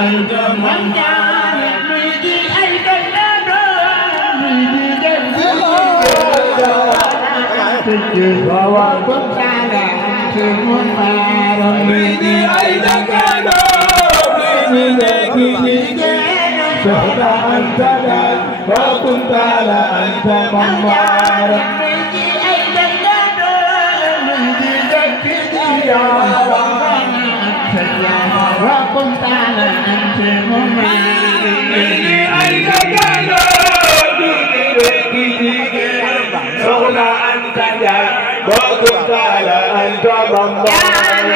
أنت مكان ميدي أيضا ميدي جنبي وكنت على أنت منار ميدي أيضا ميدي شهد أنت وكنت على أنت منار ميدي أيضا ميدي جنبي وكنت على أنت منار ميدي أيضا شهد أنت وكنت على أنت منار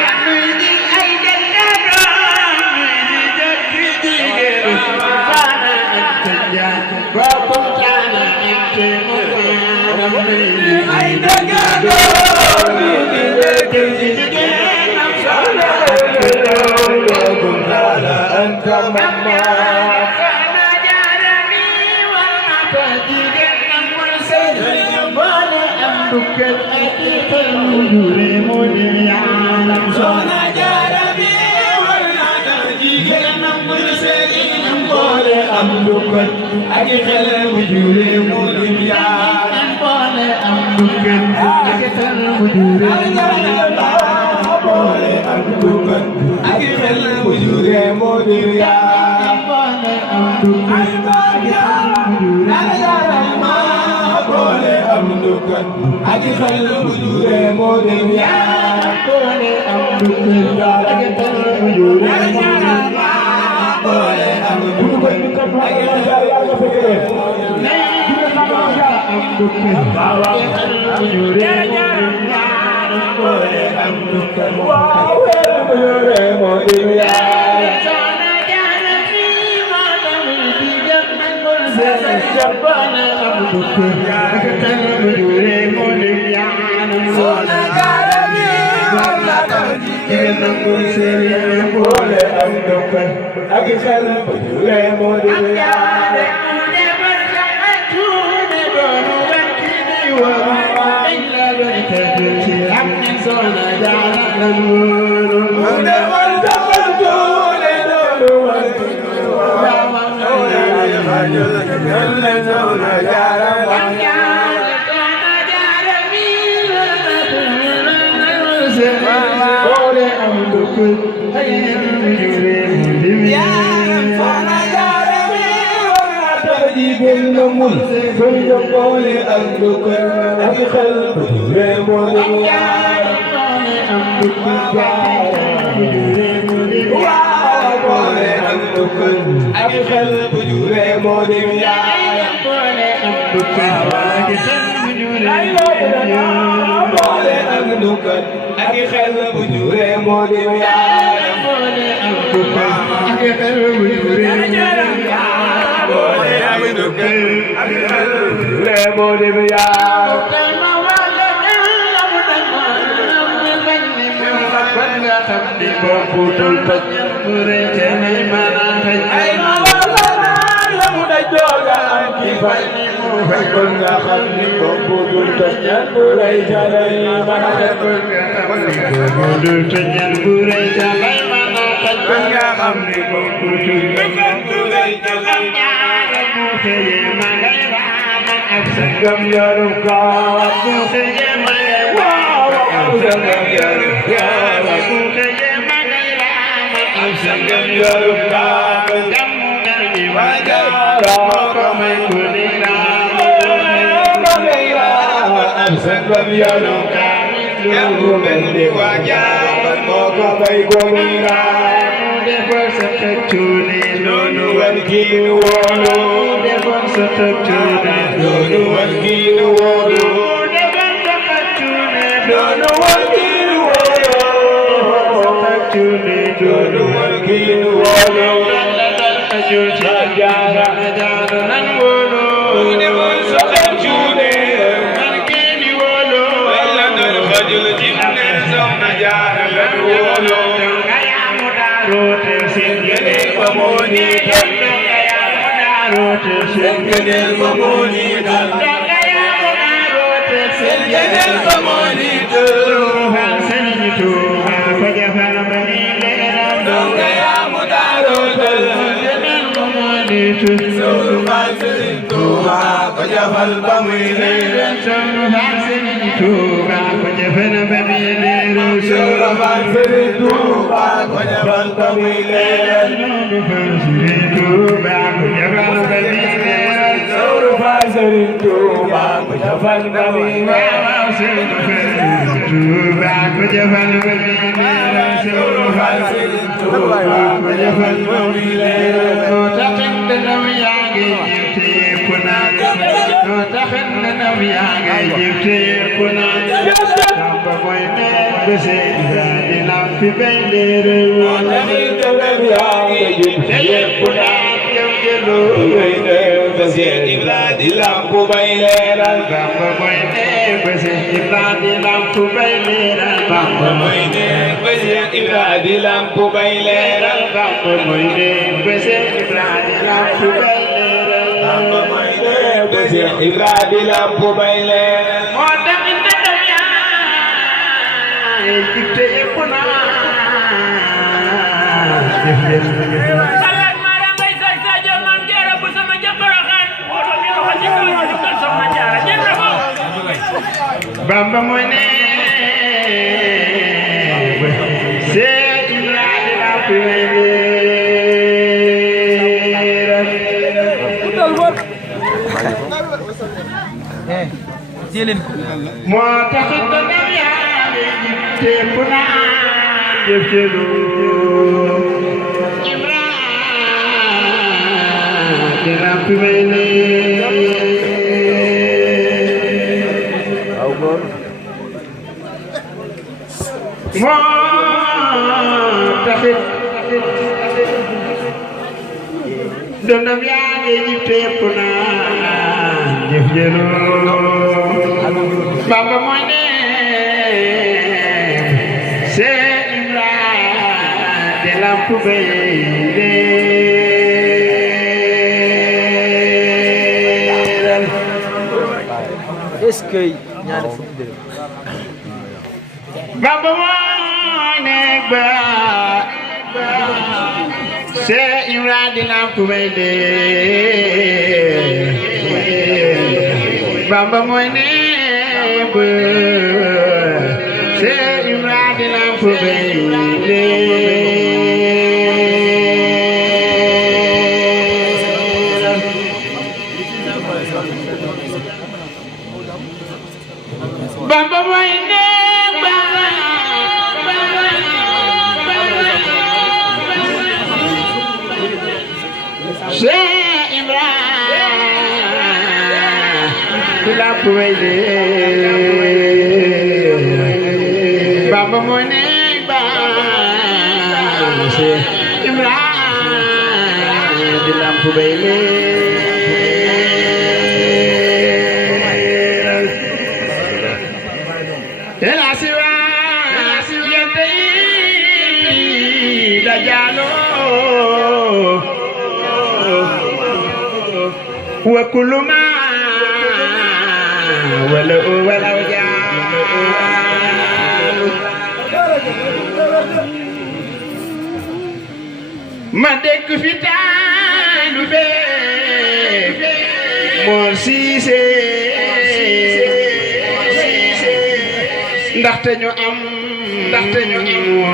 أنت مما كان جارني والمتاجر المرسل ولا أملك الأكيد المجور مولي عالم صنع جارني والمتاجر المرسل ولا أملك الأكيد المجور مولي عالم ولا أملك الأكيد المجور مولي عالم أجمل وجود موديا أجمل وجود موديا Sawru Faal Sëriñ Tuuba ko jafal ba muy leer Sawru Faal Sëriñ Tuuba ko jafal ba muy leer Sawru Faal Sëriñ Tuuba ko jafal ba muy leer Sawru Faal Sëriñ Tuuba ko jafal ba muy leer Sawru Faal Sëriñ Tuuba ko jafal ba muy leer Sawru Faal Sëriñ Tuuba ko jafal ba muy leer Sawru Faal Sëriñ Tuuba ko jafal ba muy leer Bamba mooy ne Seex Ibra di la fi moo taxit ba dem yaa ngi teeku naa jëf ci lu Ibra di la fi moo taxit dundam yaa ngi jibteeku naa jëf jëloo Bamba mooy ne Seex Ibra de lamp bay leeral est-ce que ñaari fukki dërëm Bamba mooy ne ba Seex Ibra de lamp bay leeral Bamba mooy ne ba Seex Ibra de lamp bay leeral Bamba mooy ne Seex Ibra di lamp bay leeral Bamba mooy ne Seex Ibra di lamp bay leeral ela siwa yente da jalo wa kullu ma wala jalo ma dégg fi taalu be Mor Siise ndaxte ñu am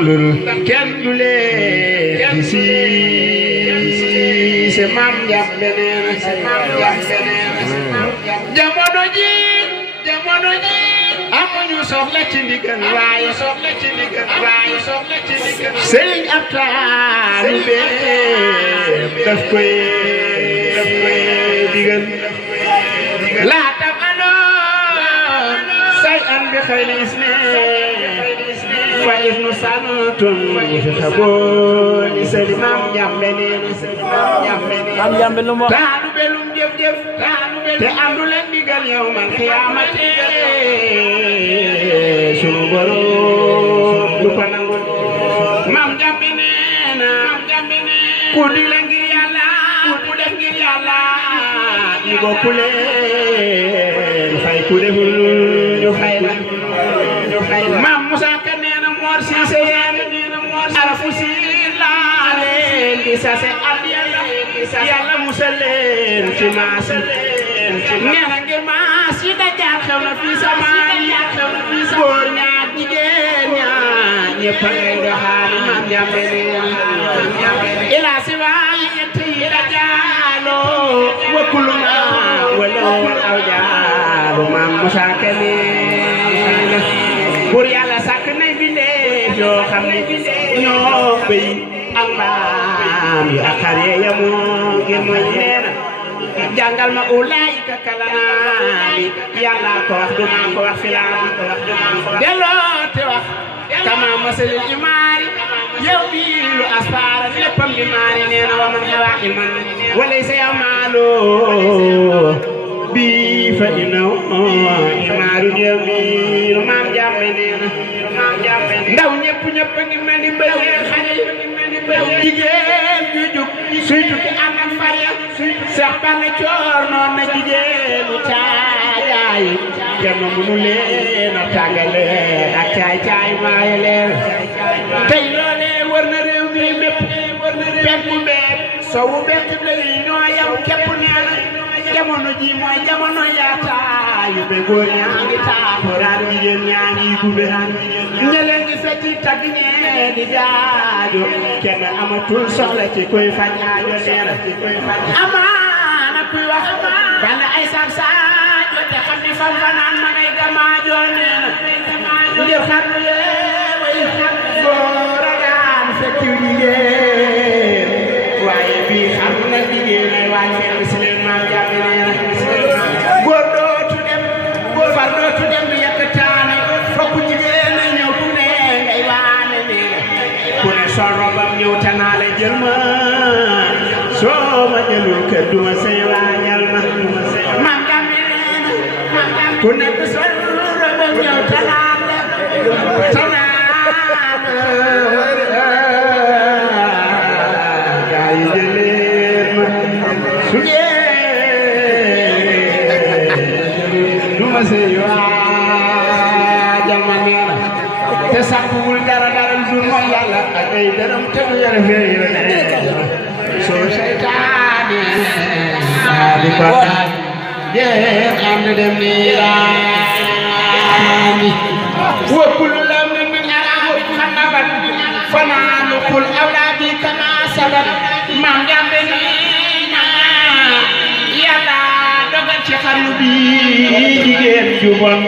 lul kenn du leen di Siise maam Njambe neena jamono ji amuñu soxla ci ndigal waaye sëriñ ab taalibe daf koy digal laatam anoon say an bi xayli isne fa isnu sanatun fi xabooni sëriñ maam Njambe neena am Njambe lu mu wax taalibe lum jëf te andu leen digal yow man xiyaamate sunu borom du ko nangul maam Njambe neena ku di la ngir Yàlla ku def ngir Yàlla ñu bokk leen fay ku deful ñu fay la maam Musa Ka neena Mor Siise arafu si laa leen di sase al Yàlla yàlla musal leen ci maas nee na ngir maas yi dajaal xew na fii samaan góor ñaar jigéen ñaar ñëpp a ngay doxaani maam jàmbe leen ila si waay ñett yi dajaaloo wakkulu ma wala wal aw jaalu maam Musa Kane buur yàlla sàkk nañ bindéef yoo xam ne ñoo bëy ak mbaam yu ak xar yee yamoo ngir mooy neena jàngal ma ulaayika kalanaami yàlla ko wax du maa ko wax filaan delloo te wax kama masalil imaari yow bii lu asfaara léppam di maari neena wa man xewaa iman walaysa yow maaloo bii fa inaw imaaru yow bii maam jàmbe neena ndaw ñëpp ñëpp a ngi mel ni bëyee xale jigéen ju jug suy tukki ànd ak faya Seex Balla Coor noon na jigéenu caajaay kenn mënu leen a tàggale ak caay maaye leen tey loolee wër na réew mi mépp penku beek sowu beek xibla yi ñoo yam képp neena jamono ji mooy jamono yaataayu be góor ñaa ngi taaxuraan jigéen ñaa ngi gube ñeleen ngi fecci tagg ñee di jaajo kenn amatul soxla ci koy faj aajo leena amaana kuy wax bala ay sax saajo te xam ni fam fanaan ma ngay gamaajo neena ngir xarnu yee way góor a daan fekki jigéen waaye bii xam na jigéen ay waay fekk si leen maam jàmbe neena góor dootu dem far dootu dem bi yàkkataane fokk jigéen a ñëw ku ne ngay waane neena ku ne sol robam ñëw tanaa la jël ma soo ma jëlul kër duma sey waajal ma maam jàmbe neena ku nekk sol robam ñëw tanaa la gaay jëleen ma su duma sey waajal ma neena te sàkkuwul dara du mooy yàlla ak ay dërëm te du yore fee yone soo seytaane di ko daal jee ànd dem niiraani وكل لون من أراب خنبت فنانقل أولادي كما سبت من جنبنا يلا دوغل ci xarnu bi jigéen ju bon